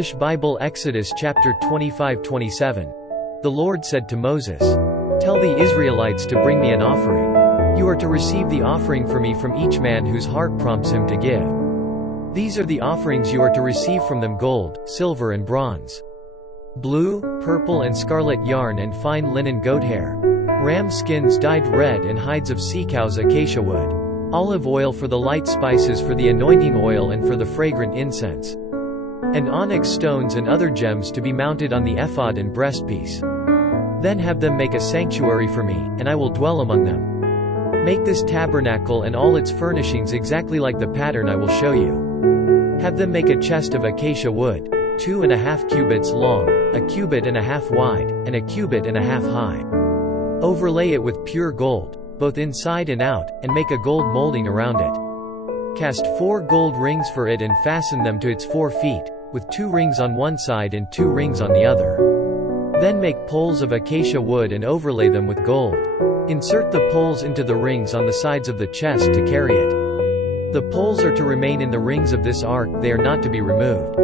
English Bible Exodus chapter 25:27. The Lord said to Moses, "Tell the Israelites to bring me an offering. You are to receive the offering for me from each man whose heart prompts him to give. These are the offerings you are to receive from them: gold, silver and bronze, blue, purple and scarlet yarn and fine linen goat hair, ram skins dyed red and hides of sea cows, acacia wood, olive oil for the light spices, for the anointing oil and for the fragrant incense, and onyx stones and other gems to be mounted on the ephod and breastpiece. Then have them make a sanctuary for me, and I will dwell among them. Make this tabernacle and all its furnishings exactly like the pattern I will show you. Have them make a chest of acacia wood, 2.5 cubits long, 1.5 cubits wide, and 1.5 cubits high. Overlay it with pure gold, both inside and out, and make a gold molding around it. Cast 4 gold rings for it and fasten them to its 4 feet, with 2 rings on one side and 2 rings on the other. Then make poles of acacia wood and overlay them with gold. Insert the poles into the rings on the sides of the chest to carry it. The poles are to remain in the rings of this ark, they are not to be removed.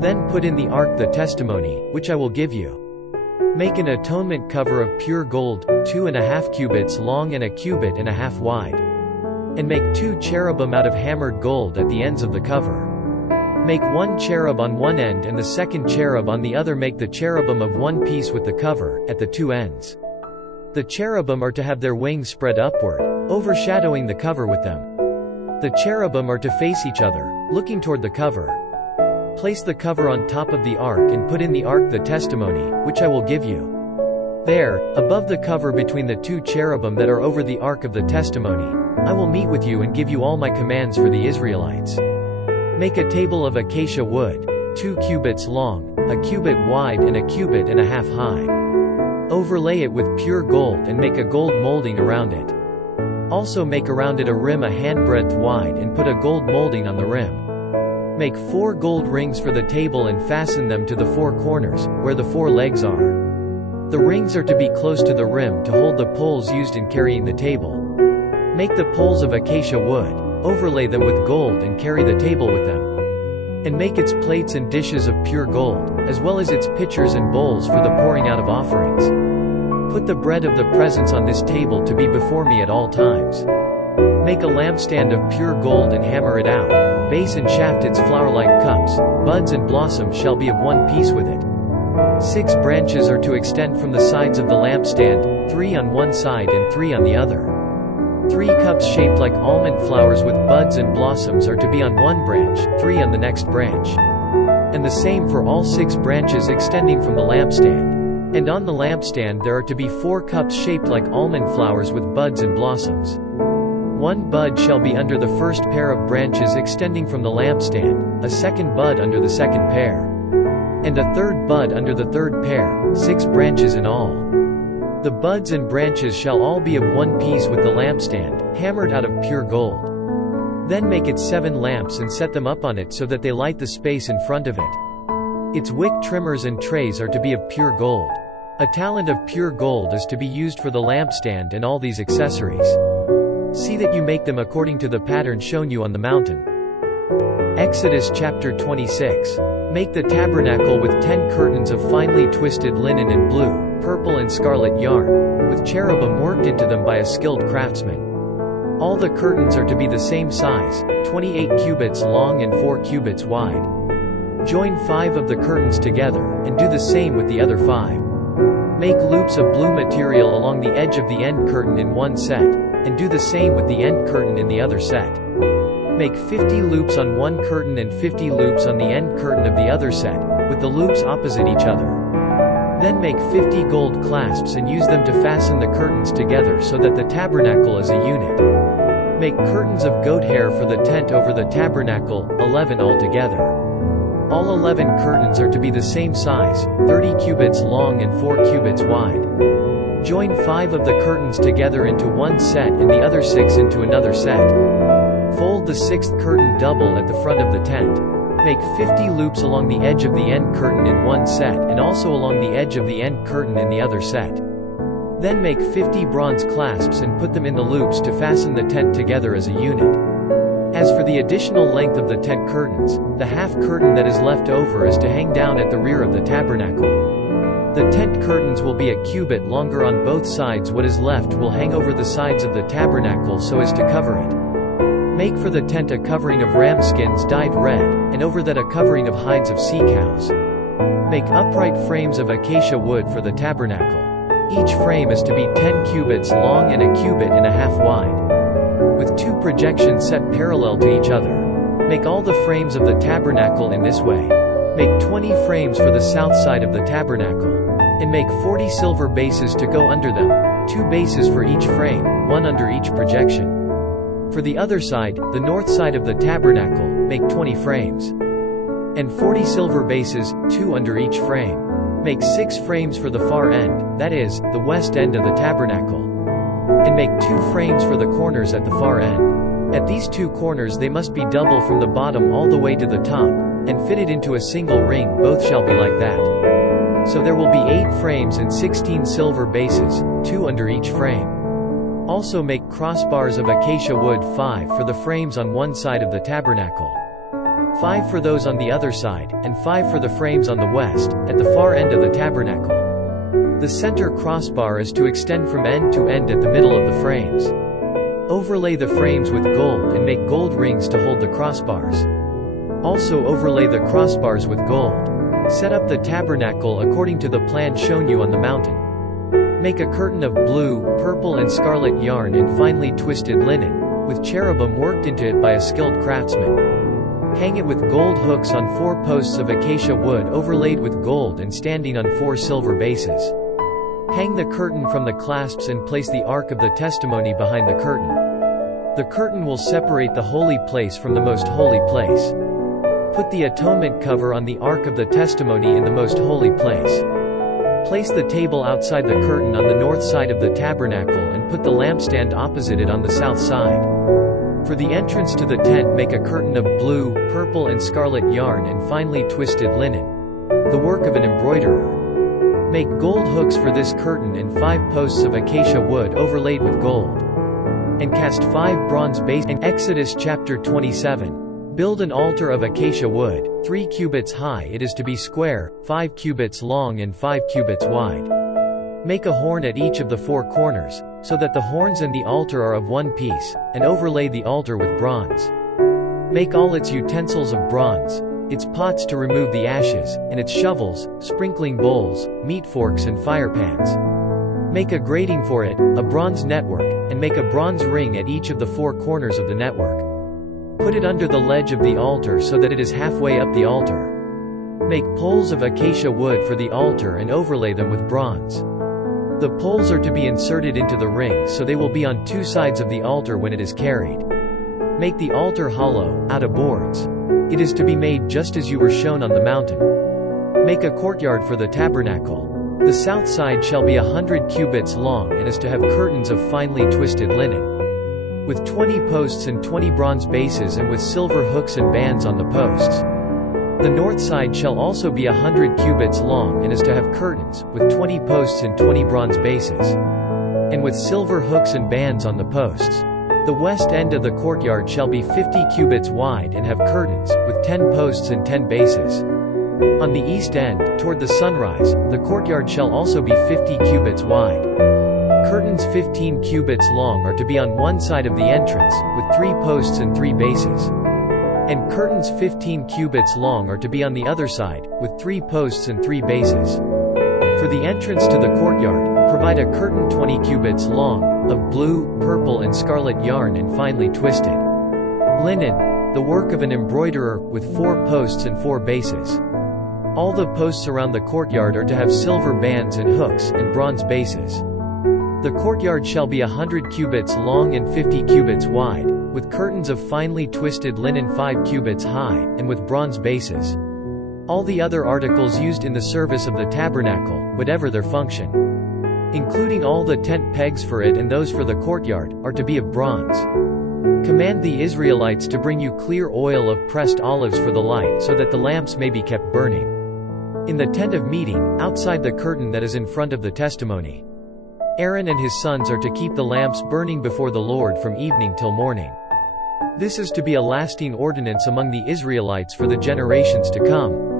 Then put in the ark the testimony, which I will give you. Make an atonement cover of pure gold, 2.5 cubits long and 1.5 cubits wide. And make 2 cherubim out of hammered gold at the ends of the cover. Make 1 cherub on one end and the second cherub on the other. Make the cherubim of one piece with the cover, at the 2 ends. The cherubim are to have their wings spread upward, overshadowing the cover with them. The cherubim are to face each other, looking toward the cover. Place the cover on top of the ark and put in the ark the testimony, which I will give you. There, above the cover between the 2 cherubim that are over the ark of the testimony, I will meet with you and give you all my commands for the Israelites. Make a table of acacia wood, 2 cubits long, 1 cubit wide and 1.5 cubits high. Overlay it with pure gold and make a gold molding around it. Also make around it a rim a handbreadth wide and put a gold molding on the rim. Make 4 gold rings for the table and fasten them to the 4 corners, where the 4 legs are. The rings are to be close to the rim to hold the poles used in carrying the table. Make the poles of acacia wood, overlay them with gold and carry the table with them. And make its plates and dishes of pure gold, as well as its pitchers and bowls for the pouring out of offerings. Put the bread of the presence on this table to be before me at all times. Make a lampstand of pure gold and hammer it out. Base and shaft its flower-like cups, buds and blossoms shall be of one piece with it. 6 branches are to extend from the sides of the lampstand, 3 on one side and 3 on the other. 3 cups shaped like almond flowers with buds and blossoms are to be on one branch, 3 on the next branch. And the same for all 6 branches extending from the lampstand. And on the lampstand there are to be 4 cups shaped like almond flowers with buds and blossoms. 1 bud shall be under the first pair of branches extending from the lampstand, a second bud under the second pair, and a third bud under the third pair, 6 branches in all. The buds and branches shall all be of one piece with the lampstand, hammered out of pure gold. Then make it 7 lamps and set them up on it so that they light the space in front of it. Its wick trimmers and trays are to be of pure gold. A talent of pure gold is to be used for the lampstand and all these accessories. See that you make them according to the pattern shown you on the mountain. Exodus chapter 26. Make the tabernacle with 10 curtains of finely twisted linen and blue, purple and scarlet yarn, with cherubim worked into them by a skilled craftsman. All the curtains are to be the same size, 28 cubits long and 4 cubits wide. Join 5 of the curtains together, and do the same with the other 5. Make loops of blue material along the edge of the end curtain in one set, and do the same with the end curtain in the other set. Make 50 loops on one curtain and 50 loops on the end curtain of the other set, with the loops opposite each other. Then make 50 gold clasps and use them to fasten the curtains together so that the tabernacle is a unit. Make curtains of goat hair for the tent over the tabernacle, 11 altogether. All 11 curtains are to be the same size, 30 cubits long and 4 cubits wide. Join 5 of the curtains together into one set and the other 6 into another set. Fold the 6th curtain double at the front of the tent. Make 50 loops along the edge of the end curtain in one set and also along the edge of the end curtain in the other set. Then make 50 bronze clasps and put them in the loops to fasten the tent together as a unit. As for the additional length of the tent curtains, the half curtain that is left over is to hang down at the rear of the tabernacle. The tent curtains will be a cubit longer on both sides. What is left will hang over the sides of the tabernacle so as to cover it. Make for the tent a covering of ram skins dyed red, and over that a covering of hides of sea cows. Make upright frames of acacia wood for the tabernacle. Each frame is to be 10 cubits long and a cubit and a half wide, with 2 projections set parallel to each other. Make all the frames of the tabernacle in this way. Make 20 frames for the south side of the tabernacle, and make 40 silver bases to go under them, 2 bases for each frame, 1 under each projection. For the other side, the north side of the tabernacle, make 20 frames, and 40 silver bases, 2 under each frame. Make 6 frames for the far end, that is, the west end of the tabernacle, and make 2 frames for the corners at the far end. At these 2 corners they must be double from the bottom all the way to the top, and fitted into a single ring. Both shall be like that. So there will be 8 frames and 16 silver bases, 2 under each frame. Also make crossbars of acacia wood, 5 for the frames on one side of the tabernacle, 5 for those on the other side, and 5 for the frames on the west, at the far end of the tabernacle. The center crossbar is to extend from end to end at the middle of the frames. Overlay the frames with gold and make gold rings to hold the crossbars. Also overlay the crossbars with gold. Set up the tabernacle according to the plan shown you on the mountain. Make a curtain of blue, purple and scarlet yarn in finely twisted linen, with cherubim worked into it by a skilled craftsman. Hang it with gold hooks on 4 posts of acacia wood overlaid with gold and standing on 4 silver bases. Hang the curtain from the clasps and place the Ark of the Testimony behind the curtain. The curtain will separate the holy place from the most holy place. Put the atonement cover on the Ark of the Testimony in the most holy place. Place the table outside the curtain on the north side of the tabernacle and put the lampstand opposite it on the south side. For the entrance to the tent make a curtain of blue, purple and scarlet yarn and finely twisted linen, the work of an embroiderer. Make gold hooks for this curtain and 5 posts of acacia wood overlaid with gold. And cast 5 bronze bases. In Exodus chapter 27. Build an altar of acacia wood, 3 cubits high. It is to be square, 5 cubits long and 5 cubits wide. Make a horn at each of the 4 corners, so that the horns and the altar are of one piece, and overlay the altar with bronze. Make all its utensils of bronze, its pots to remove the ashes, and its shovels, sprinkling bowls, meat forks and fire pans. Make a grating for it, a bronze network, and make a bronze ring at each of the 4 corners of the network. Put it under the ledge of the altar so that it is halfway up the altar. Make poles of acacia wood for the altar and overlay them with bronze. The poles are to be inserted into the ring so they will be on 2 sides of the altar when it is carried. Make the altar hollow, out of boards. It is to be made just as you were shown on the mountain. Make a courtyard for the tabernacle. The south side shall be 100 cubits long and is to have curtains of finely twisted linen, with 20 posts and 20 bronze bases and with silver hooks and bands on the posts. The north side shall also be 100 cubits long and is to have curtains, with 20 posts and 20 bronze bases, and with silver hooks and bands on the posts. The west end of the courtyard shall be 50 cubits wide and have curtains, with 10 posts and 10 bases. On the east end, toward the sunrise, the courtyard shall also be 50 cubits wide. Curtains 15 cubits long are to be on one side of the entrance, with 3 posts and 3 bases. And curtains 15 cubits long are to be on the other side, with 3 posts and 3 bases. For the entrance to the courtyard, provide a curtain 20 cubits long, of blue, purple and scarlet yarn and finely twisted linen, the work of an embroiderer, with 4 posts and 4 bases. All the posts around the courtyard are to have silver bands and hooks, and bronze bases. The courtyard shall be 100 cubits long and 50 cubits wide, with curtains of finely twisted linen 5 cubits high, and with bronze bases. All the other articles used in the service of the tabernacle, whatever their function, including all the tent pegs for it and those for the courtyard, are to be of bronze. Command the Israelites to bring you clear oil of pressed olives for the light so that the lamps may be kept burning in the tent of meeting, outside the curtain that is in front of the testimony. Aaron and his sons are to keep the lamps burning before the Lord from evening till morning. This is to be a lasting ordinance among the Israelites for the generations to come.